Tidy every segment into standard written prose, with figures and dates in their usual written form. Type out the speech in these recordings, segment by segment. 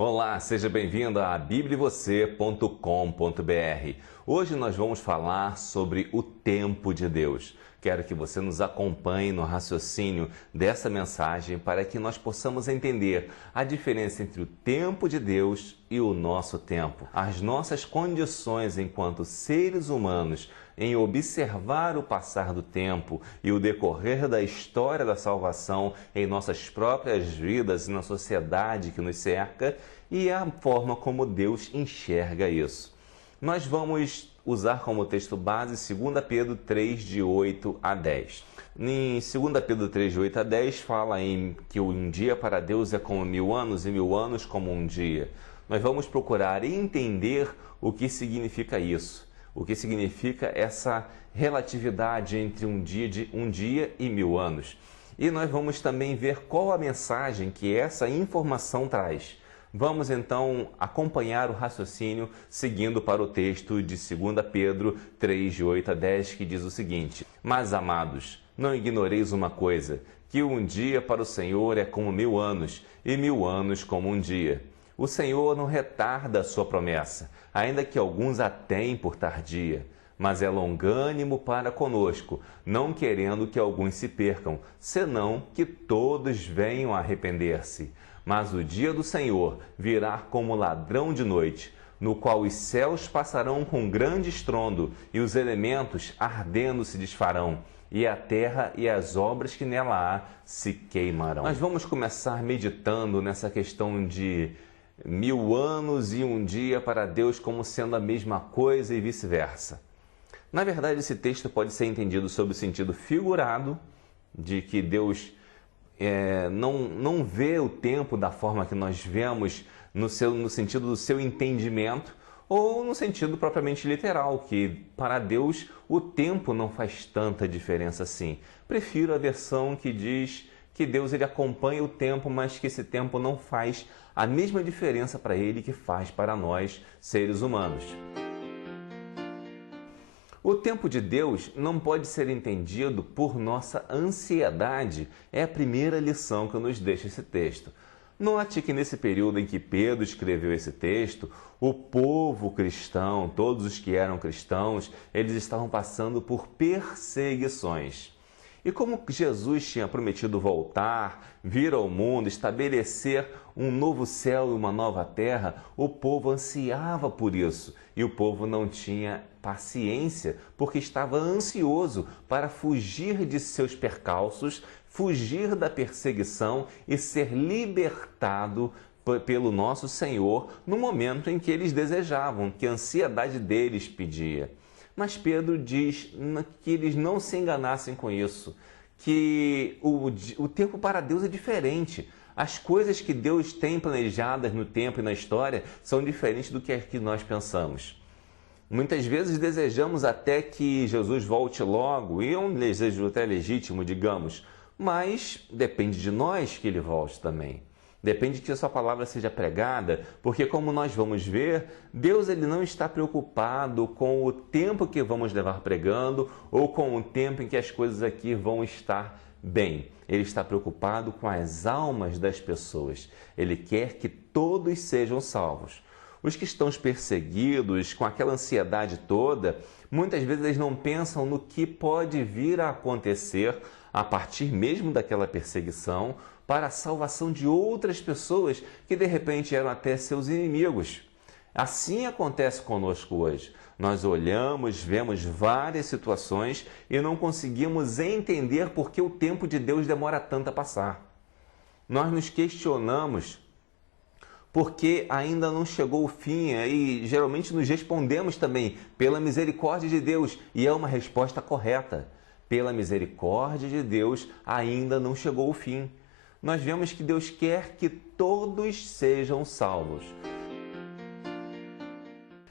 Olá, seja bem-vindo a bibliavocê.com.br. Hoje nós vamos falar sobre o tempo de Deus. Quero que você nos acompanhe no raciocínio dessa mensagem para que nós possamos entender a diferença entre o tempo de Deus e o nosso tempo. As nossas condições enquanto seres humanos em observar o passar do tempo e o decorrer da história da salvação em nossas próprias vidas e na sociedade que nos cerca e a forma como Deus enxerga isso. Nós vamos usar como texto base 2 Pedro 3, de 8 a 10. Em 2 Pedro 3, de 8 a 10, fala que um dia para Deus é como 1000 anos e 1000 anos como um dia. Nós vamos procurar entender o que significa isso. O que significa essa relatividade entre um dia e 1000 anos. E nós vamos também ver qual a mensagem que essa informação traz. Vamos então acompanhar o raciocínio seguindo para o texto de 2 Pedro 3, de 8 a 10, que diz o seguinte: Mas, amados, não ignoreis uma coisa, que um dia para o Senhor é como 1000 anos, e 1000 anos como um dia. O Senhor não retarda a sua promessa, ainda que alguns a tenham por tardia, mas é longânimo para conosco, não querendo que alguns se percam, senão que todos venham a arrepender-se. Mas o dia do Senhor virá como ladrão de noite, no qual os céus passarão com grande estrondo, e os elementos ardendo se desfarão, e a terra e as obras que nela há se queimarão. Nós vamos começar meditando nessa questão de 1000 anos e um dia para Deus como sendo a mesma coisa e vice-versa. Na verdade, esse texto pode ser entendido sob o sentido figurado, de que Deus não vê o tempo da forma que nós vemos no sentido do seu entendimento, ou no sentido propriamente literal, que para Deus o tempo não faz tanta diferença assim. Prefiro a versão que diz que Deus ele acompanha o tempo, mas que esse tempo não faz a mesma diferença para ele que faz para nós, seres humanos. O tempo de Deus não pode ser entendido por nossa ansiedade. É a primeira lição que nos deixa esse texto. Note que nesse período em que Pedro escreveu esse texto, o povo cristão, todos os que eram cristãos, eles estavam passando por perseguições. E como Jesus tinha prometido voltar, vir ao mundo, estabelecer um novo céu e uma nova terra, o povo ansiava por isso. E o povo não tinha paciência, porque estava ansioso para fugir de seus percalços, fugir da perseguição e ser libertado pelo nosso Senhor no momento em que eles desejavam, que a ansiedade deles pedia. Mas Pedro diz que eles não se enganassem com isso, que o tempo para Deus é diferente. As coisas que Deus tem planejadas no tempo e na história são diferentes do que nós pensamos. Muitas vezes desejamos até que Jesus volte logo, e é um desejo até legítimo, digamos, mas depende de nós que ele volte também. Depende que a sua palavra seja pregada, porque como nós vamos ver, Deus ele não está preocupado com o tempo que vamos levar pregando ou com o tempo em que as coisas aqui vão estar bem. Ele está preocupado com as almas das pessoas. Ele quer que todos sejam salvos. Os que estão perseguidos, com aquela ansiedade toda, muitas vezes eles não pensam no que pode vir a acontecer a partir mesmo daquela perseguição para a salvação de outras pessoas que de repente eram até seus inimigos. Assim acontece conosco hoje. Nós olhamos, vemos várias situações e não conseguimos entender por que o tempo de Deus demora tanto a passar. Nós nos questionamos porque ainda não chegou o fim, e geralmente nos respondemos também pela misericórdia de Deus, e é uma resposta correta. Pela misericórdia de Deus ainda não chegou o fim. Nós vemos que Deus quer que todos sejam salvos.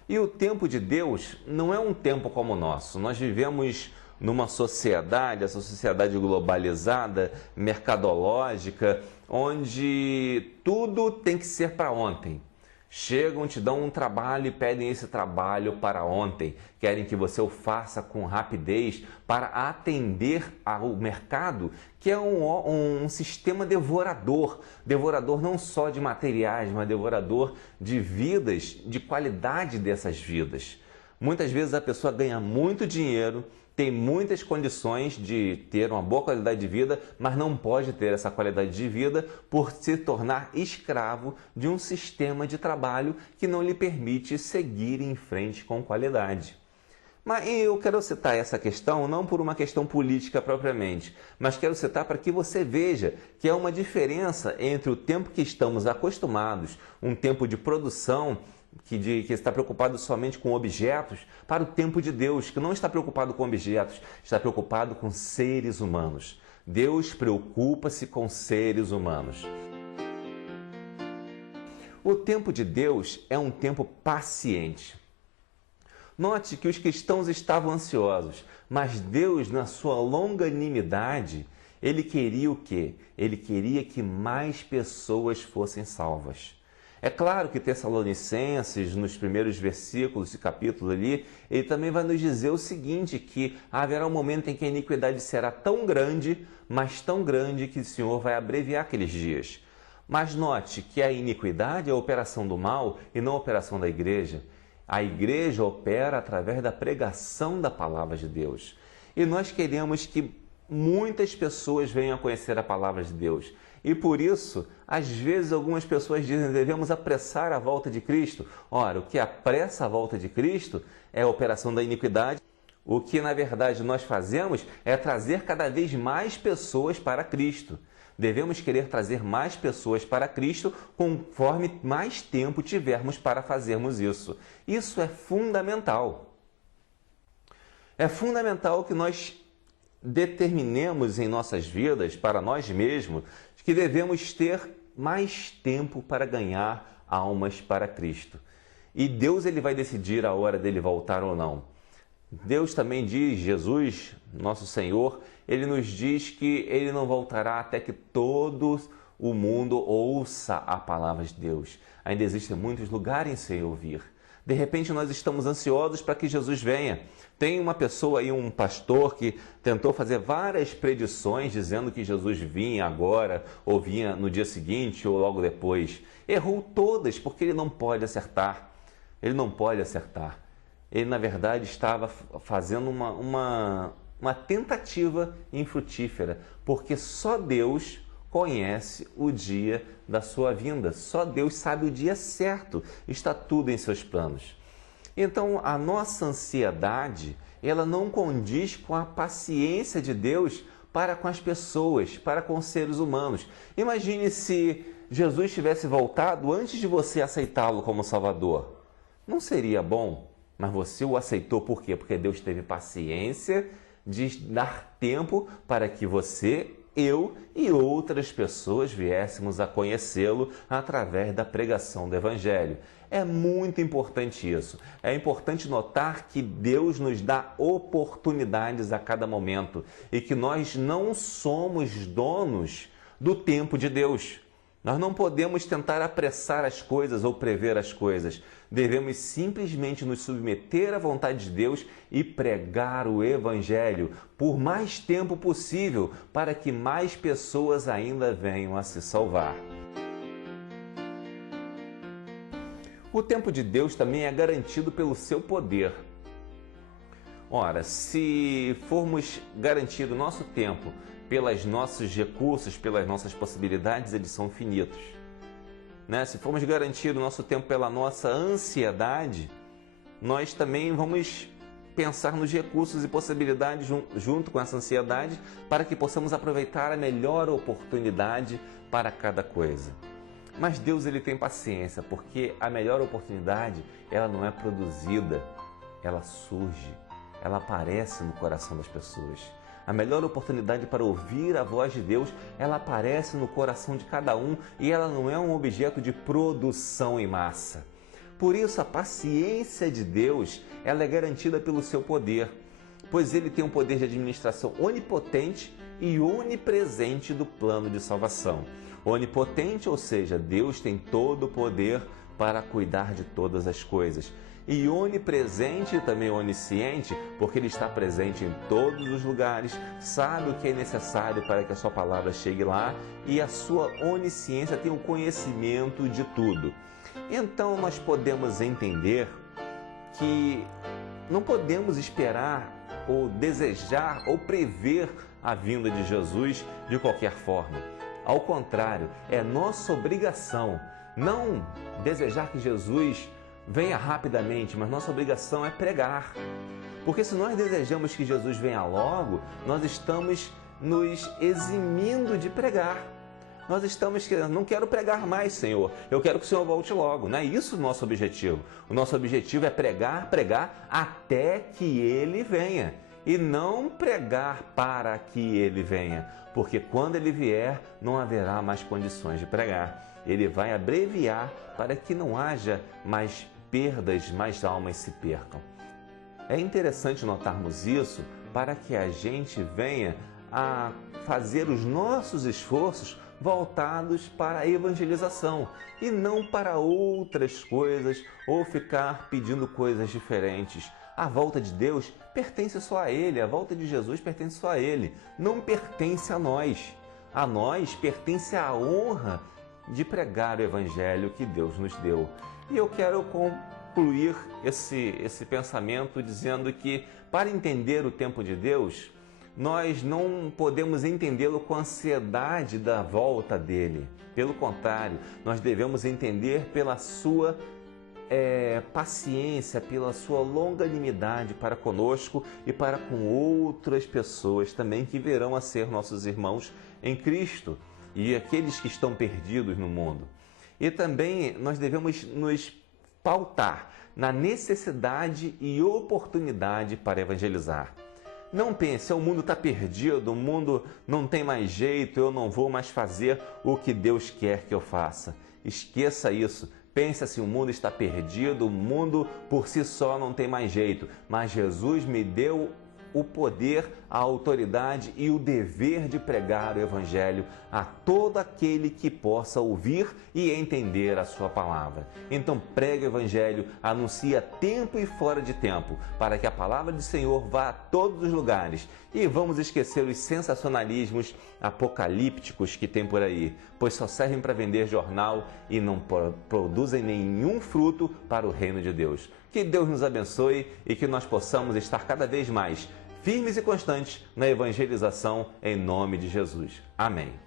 E o tempo de Deus não é um tempo como o nosso. Nós vivemos numa sociedade, essa sociedade globalizada, mercadológica, onde tudo tem que ser para ontem. Chegam, te dão um trabalho e pedem esse trabalho para ontem. Querem que você o faça com rapidez para atender ao mercado, que é um sistema devorador. Devorador não só de materiais, mas devorador de vidas, de qualidade dessas vidas. Muitas vezes a pessoa ganha muito dinheiro, tem muitas condições de ter uma boa qualidade de vida, mas não pode ter essa qualidade de vida por se tornar escravo de um sistema de trabalho que não lhe permite seguir em frente com qualidade. Mas eu quero citar essa questão não por uma questão política propriamente, mas quero citar para que você veja que há uma diferença entre o tempo que estamos acostumados, um tempo de produção, que está preocupado somente com objetos, para o tempo de Deus, que não está preocupado com objetos, está preocupado com seres humanos. Deus preocupa-se com seres humanos. O tempo de Deus é um tempo paciente. Note que os cristãos estavam ansiosos, mas Deus, na sua longanimidade, Ele queria o quê? Ele queria que mais pessoas fossem salvas. É claro que Tessalonicenses, nos primeiros versículos e capítulo ali, ele também vai nos dizer o seguinte, que haverá um momento em que a iniquidade será tão grande, mas tão grande que o Senhor vai abreviar aqueles dias. Mas note que a iniquidade é a operação do mal e não a operação da igreja. A igreja opera através da pregação da palavra de Deus. E nós queremos que muitas pessoas venham a conhecer a palavra de Deus. E por isso, às vezes algumas pessoas dizem que devemos apressar a volta de Cristo. Ora, o que apressa a volta de Cristo é a operação da iniquidade. O que na verdade nós fazemos é trazer cada vez mais pessoas para Cristo. Devemos querer trazer mais pessoas para Cristo conforme mais tempo tivermos para fazermos isso. Isso é fundamental. É fundamental que nós determinemos em nossas vidas, para nós mesmos, que devemos ter mais tempo para ganhar almas para Cristo. E Deus ele vai decidir a hora dele voltar ou não. Deus também diz, Jesus, nosso Senhor, ele nos diz que ele não voltará até que todo o mundo ouça a palavra de Deus. Ainda existem muitos lugares sem ouvir. De repente nós estamos ansiosos para que Jesus venha. Tem uma pessoa aí, um pastor, que tentou fazer várias predições dizendo que Jesus vinha agora, ou vinha no dia seguinte, ou logo depois. Errou todas, porque ele não pode acertar. Ele não pode acertar. Ele, na verdade, estava fazendo uma tentativa infrutífera, porque só Deus conhece o dia da sua vinda. Só Deus sabe o dia certo. Está tudo em seus planos. Então, a nossa ansiedade, ela não condiz com a paciência de Deus para com as pessoas, para com os seres humanos. Imagine se Jesus tivesse voltado antes de você aceitá-lo como Salvador. Não seria bom? Mas você o aceitou por quê? Porque Deus teve paciência de dar tempo para que você, eu e outras pessoas viéssemos a conhecê-lo através da pregação do Evangelho. É muito importante isso. É importante notar que Deus nos dá oportunidades a cada momento e que nós não somos donos do tempo de Deus. Nós não podemos tentar apressar as coisas ou prever as coisas. Devemos simplesmente nos submeter à vontade de Deus e pregar o Evangelho por mais tempo possível para que mais pessoas ainda venham a se salvar. O tempo de Deus também é garantido pelo seu poder. Ora, se formos garantir o nosso tempo pelos nossos recursos, pelas nossas possibilidades, eles são finitos. Se formos garantir o nosso tempo pela nossa ansiedade, nós também vamos pensar nos recursos e possibilidades junto com essa ansiedade para que possamos aproveitar a melhor oportunidade para cada coisa. Mas Deus ele tem paciência, porque a melhor oportunidade ela não é produzida, ela surge, ela aparece no coração das pessoas. A melhor oportunidade para ouvir a voz de Deus, ela aparece no coração de cada um e ela não é um objeto de produção em massa. Por isso, a paciência de Deus ela é garantida pelo seu poder, pois ele tem um poder de administração onipotente e onipresente do plano de salvação. Onipotente, ou seja, Deus tem todo o poder para cuidar de todas as coisas. E onipresente e também onisciente, porque Ele está presente em todos os lugares, sabe o que é necessário para que a sua palavra chegue lá, e a sua onisciência tem o conhecimento de tudo. Então nós podemos entender que não podemos esperar ou desejar ou prever a vinda de Jesus de qualquer forma. Ao contrário, é nossa obrigação não desejar que Jesus venha rapidamente, mas nossa obrigação é pregar. Porque se nós desejamos que Jesus venha logo, nós estamos nos eximindo de pregar. Nós estamos querendo, não quero pregar mais, Senhor, eu quero que o Senhor volte logo. Não é isso o nosso objetivo. O nosso objetivo é pregar até que Ele venha. E não pregar para que Ele venha. Porque quando Ele vier, não haverá mais condições de pregar. Ele vai abreviar para que não haja mais perdas, mais almas se percam. É interessante notarmos isso para que a gente venha a fazer os nossos esforços voltados para a evangelização e não para outras coisas ou ficar pedindo coisas diferentes. A volta de Deus pertence só a Ele, a volta de Jesus pertence só a Ele, não pertence a nós. A nós pertence a honra de pregar o Evangelho que Deus nos deu. E eu quero concluir esse pensamento dizendo que, para entender o tempo de Deus, nós não podemos entendê-lo com ansiedade da volta dele. Pelo contrário, nós devemos entender pela sua paciência, pela sua longanimidade para conosco e para com outras pessoas também que virão a ser nossos irmãos em Cristo e aqueles que estão perdidos no mundo. E também nós devemos nos pautar na necessidade e oportunidade para evangelizar. Não pense, o mundo está perdido, o mundo não tem mais jeito, eu não vou mais fazer o que Deus quer que eu faça. Esqueça isso. Pense assim, o mundo está perdido, o mundo por si só não tem mais jeito. Mas Jesus me deu o poder, a autoridade e o dever de pregar o Evangelho a todo aquele que possa ouvir e entender a sua palavra. Então pregue o Evangelho, anuncie a tempo e fora de tempo, para que a palavra do Senhor vá a todos os lugares. E vamos esquecer os sensacionalismos apocalípticos que tem por aí, pois só servem para vender jornal e não produzem nenhum fruto para o reino de Deus. Que Deus nos abençoe e que nós possamos estar cada vez mais firmes e constantes na evangelização em nome de Jesus. Amém.